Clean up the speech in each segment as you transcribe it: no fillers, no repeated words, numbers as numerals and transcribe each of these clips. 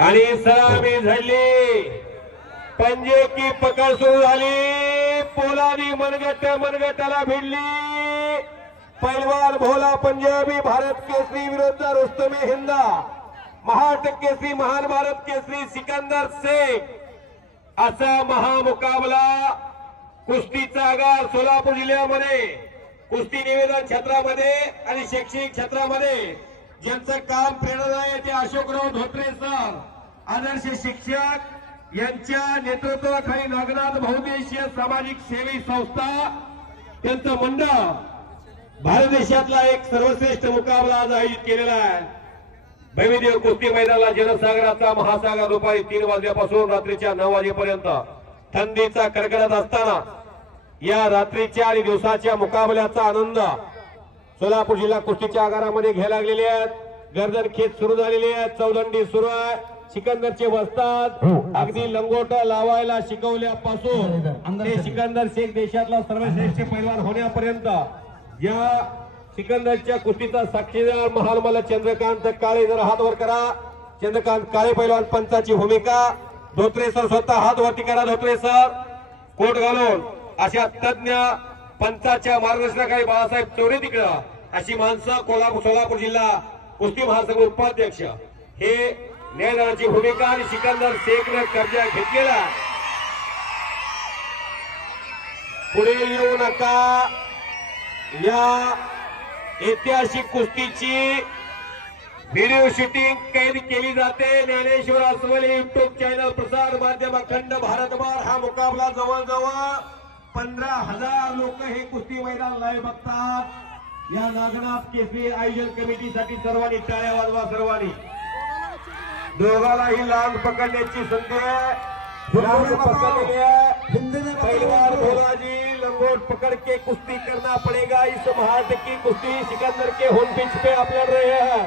आणि सलामी झडली, पंजे की पकड सुरू झाली, पोलादी मनगटाला भिडली। पैलवान भोला पंजाबी भारत केसरी विरुद्ध रुस्तमे हिंदा, महाराष्ट्र केसरी महान भारत केसरी सिकंदर शेख असा महामुकाबला कुस्तीचा आगार सोलापूर जिल्ह्यामध्ये कुस्ती निवेदन क्षेत्रामध्ये आणि शैक्षणिक क्षेत्रामध्ये ज्यांचं काम प्रेरणादायी आहे ते अशोकराव धोत्रे सर आदर्श शिक्षक यांच्या नेतृत्वाखाली नागनाथ बहुउद्देशीय सामाजिक सेवी संस्था त्यांचं मंडळ भारत देशातला एक सर्वश्रेष्ठ मुकाबला आज आयोजित केलेला आहे। भैवीदेव कुस्ती मैदानाला जनसागराचा महासागर दुपारी 3 वाजल्यापासून रात्रीच्या 9 वाजेपर्यंत थंडीचा कडकडाट असताना या रात्रीच्या आणि दिवसाच्या मुकाबल्याचा आनंद सोलापूर जिल्हा कुस्तीच्या आगारामध्ये घ्यायला लागलेले आहेत। गर्दन खेच सुरू झालेली आहे, चौदंडी सुरू आहे, सिकंदरचे वस्ताद अगदी लंगोट लावायला शिकवल्यापासून ते सिकंदर शेख देशातला सर्वश्रेष्ठ पैलवान होण्यापर्यंत या सिकंदरच्या कुस्तीचा साक्षीदार महान मला चंद्रकांत काळे, जरा हात वर करा। चंद्रकांत काळे पैलवान पंचाची भूमिका, धोत्रे सर स्वतः हात वरती करा, धोत्रे सर कोट घालून अशा तज्ञ पंचाच्या मार्गदर्शनाखाली बाळासाहेब चौरे तिकडं अशी माणसं सोलापूर जिल्हा कुस्ती महासंघ उपाध्यक्ष हे न्यायदानाची भूमिका आणि सिकंदर शेखने कब्जा घेतलेला। पुढे येऊ नका, या ऐतिहासिक कुस्तीची व्हिडिओ शूटिंग कैद केली जाते। ज्ञानेश्वर अस्वले युट्यूब चॅनल प्रसार माध्यम अखंड भारतभर हा मुकाबला जवळजवळ 15,000 लोक हे कुस्ती मैदान लाईव्ह बघतात। या नागनाथ केसरी आयोजन कमिटीसाठी सर्वांनी टाळ्या वाजवा। सर्वांनी दोघांनाही लांब पकडण्याची संधी आहे। पैलवान भोलाजी लंगोट पकड़ के कुश्ती करना पड़ेगा। इस महाराष्ट्र की कुश्ती सिकंदर के होम पिच पे आप लड़ रहे हैं।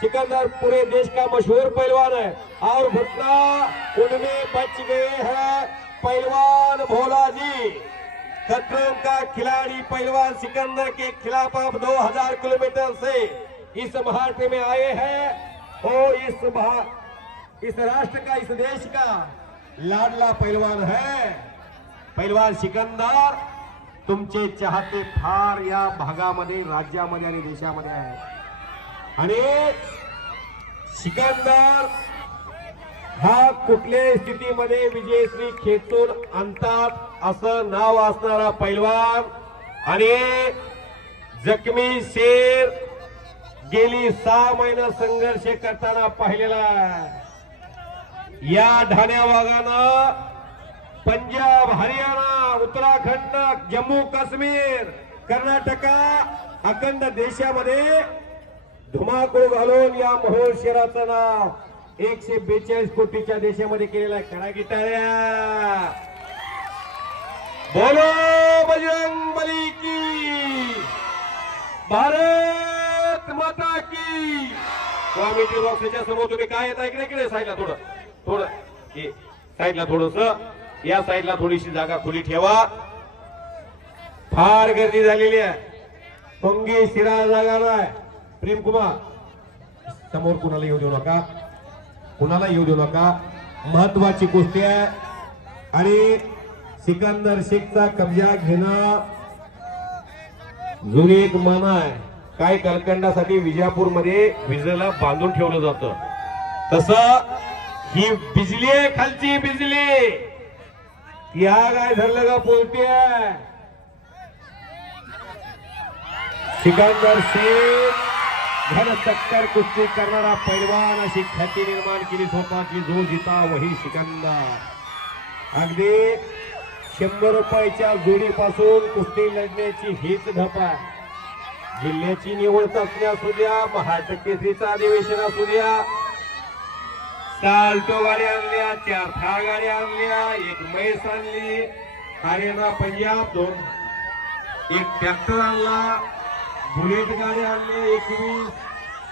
सिकंदर पूरे देश का मशहूर पहलवान है और घटना उनमें बच गए हैं पहलवान भोलाजी। खतरों का खिलाड़ी पहलवान सिकंदर के खिलाफ अब 2000 किलोमीटर से इस महाराष्ट्र में आए हैं और इस राष्ट्र का, इस देश का लाडला पहलवान है। पहलवान सिकंदर तुमचे चाहते फार या भागामध्ये, राज्यामध्ये आणि देशामध्ये आहे। आणि सिकंदर हा कुठल्याही स्थितीमध्ये विजयश्री खेचून आणतात असं नाव असणारा पैलवान आणि जखमी शेर गेली 6 महिने संघर्ष करताना पाहिलेला आहे। या ढाण्या वाघानं पंजाब, हरियाणा, उत्तराखंड, जम्मू काश्मीर, कर्नाटका अखंड देशामध्ये धुमाकूळ घालून या मोहोळ शहराचं नाव 142 कोटीच्या देशामध्ये केलेला आहे। करा गिटाऱ्या, बोलो बजरंगबली की, भारत माता की। कॉमेडी बॉक्सच्या समोर तुम्ही काय येता, इकडे साईडला थोडं साईडला थोडस, या साईडला थोडीशी जागा खुली ठेवा। फार गर्दी झालेली आहे, पंगी शिरा जागा नाही। प्रेम कुमार समोर कुणाला येऊ देऊ नका, कुणाला येऊ देऊ नका। महत्वाची गोष्ट आहे आणि सिकंदर शेखचा कब्जा घेणं जुनी एक माना आहे। काही कालखंडासाठी विजापूर मध्ये विजेला बांधून ठेवलं जातं, तसं ही बिजली आहे, खालची बिजली या काय धरलं का पोलते। सिकंदर शेख घन टक्कर कुस्ती करणारा पैलवान अशी ख्याती निर्माण केली स्वतःची। जो जिता वही सिकंदर। अगदी 100 रुपयाच्या जोडीपासून कुस्ती लढण्याची हीच धप आहे। जिल्ह्याची निवड चाचणी असू द्या, महाराष्ट्र केसरीचं अधिवेशन असू द्या, साल्टो गाड्या आणल्या, 4 थार गाड्या आणल्या, 1 म्हैस आणली, हरियाणा पंजाब 2, 1 ट्रॅक्टर आणला, बुलेट गाड्या आणल्या 21।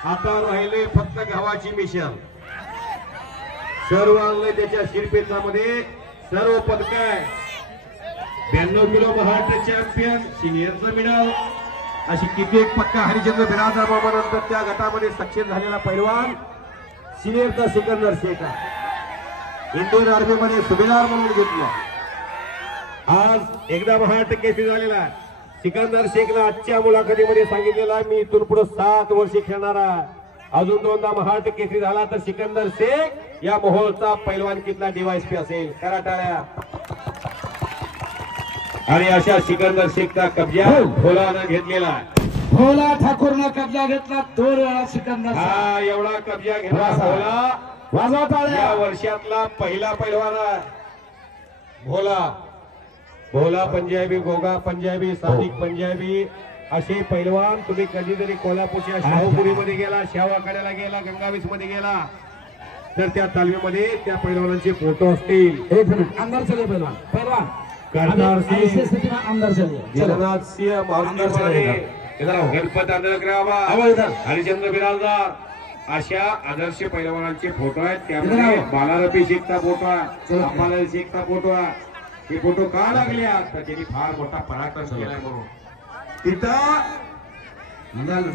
आता राहिले फक्त गव्हाची मिशन, सर्व आणले त्याच्या शिरपेचामध्ये। सर्व पदक आहे, 92 किलो महाराष्ट्र चॅम्पियन, सिनियरचं मेडल, अशी कित्येक पदक। हरिचंद्र बिराजदार बाबानंतर त्या गटामध्ये सक्षम झालेला पैलवान सिनियरचा सिकंदर शेख इंडियन आर्मी मध्ये सुभेदार म्हणून घेतलं. आज एकदा महाराष्ट्र केसरी झालेला. सिकंदर शेखला आजच्या मुलाखतीमध्ये सांगितलेला मी इथून पुढे 7 वर्षे खेळणारा. अजून 2दा महाराष्ट्र केसरी झाला तर सिकंदर शेख या मोहोळचा पैलवानकीतला डीवायएसपी असेल. करा टाळ्या. आणि अशा सिकंदर शेखचा कब्जा भोलानं घेतलेला. भोला ठाकूरनं कब्जा घेतला 2 वेळा सिकंदर. हा एवढा कब्जा घेतला भोला. वाजवा टाळ्या. या वर्षातला पहिला पैलवान आहे भोला. भोला पंजाबी, गोगा पंजाबी, सादिक पंजाबी असे पैलवान तुम्ही कधीतरी कोल्हापूरच्या शाहूपुरीमध्ये गेला, शाहूवाकड्याला गेला, गंगावीस मध्ये गेला तर त्या तालमीमध्ये त्या पैलवानांचे फोटो असतील. एक मिनिट अंदर चले पैलवान. पैलवान करतार सिंह, अंदर चले. जगन्नाथ सिंह, गणपत आंधळकरावा, हरिचंद्र बिराजदार अशा आदर्श पैलवानांचे फोटो आहेत. त्यामध्ये बालारपी शेखचा फोटो आहे, अंबालाल शेखचा फोटो आहे. हे फोटो का लागले तर त्यांनी फार मोठा पराक्रम केलाय म्हणून. तिथं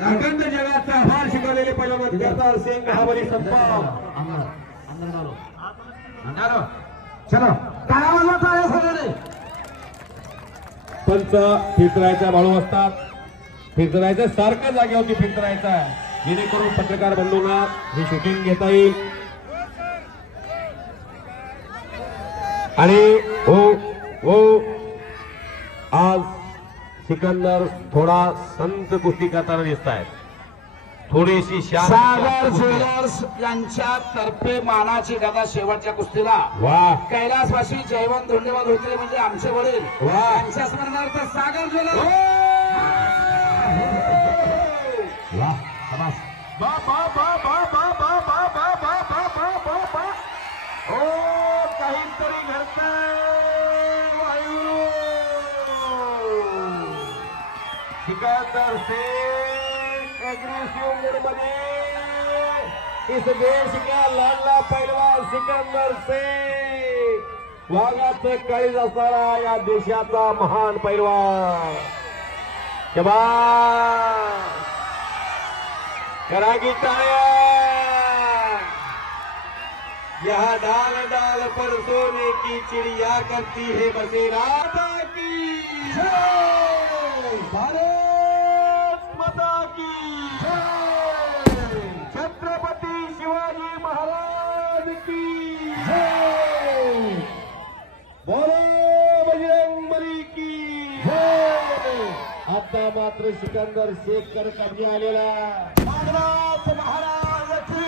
अखंड जगाचा फार शिकवलेले पैलवान करतार सिंग, महाबली संपा. चलो टाळ्या वाजवा. टाळ्या सगळे. पंच फिरतरायचा बाळू असतात. फिरतरायचं सारखं जागेवरती फिरतरायचा जेणेकरून पत्रकार बंधूंना हे शूटिंग घेता येईल. आणि हो आज सिकंदर थोडा संत कुस्ती करताना दिसत आहेत. थोडीशी सागर ज्वेलर्स यांच्या तर्फे मानाची गदा शेवटच्या कुस्तीला. वा कैलासवासी जयवंत धोंडेवा धोत्रे म्हणजे आमचे वडील. यांच्या स्मरणार्थ सागर ज्वेलर्स. काहीतरी घडतंय वायू. सिकंदर शेख अग्रेसिव्ह मूड मध्ये. इस देश का लाडला पैलवान सिकंदर शेख वाघाचं काळीज असणारा या देशाचा महान पैलवान. करा की टाळ्या. यह डाल डाल पर सोने की चिड़िया करती है बसेरा. की भारत माता की छत्रपती शिवाजी महाराज की बोलो बजरंगबली की. आता मात्र सिकंदर शेख कर कब्जा आलेला. नागनाथ महाराज की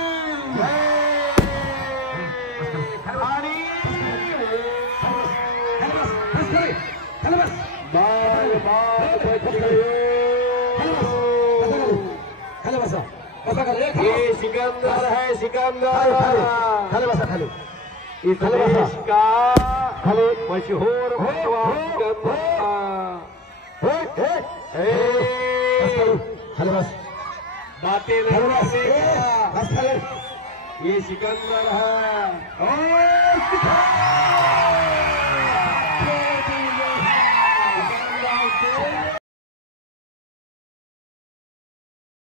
ये सिकंदर है. सिकंदर खाली बसा. खाली इस देश का मशहूर पैलवान खाली बस. बातें नहीं करने का ये सिकंदर है.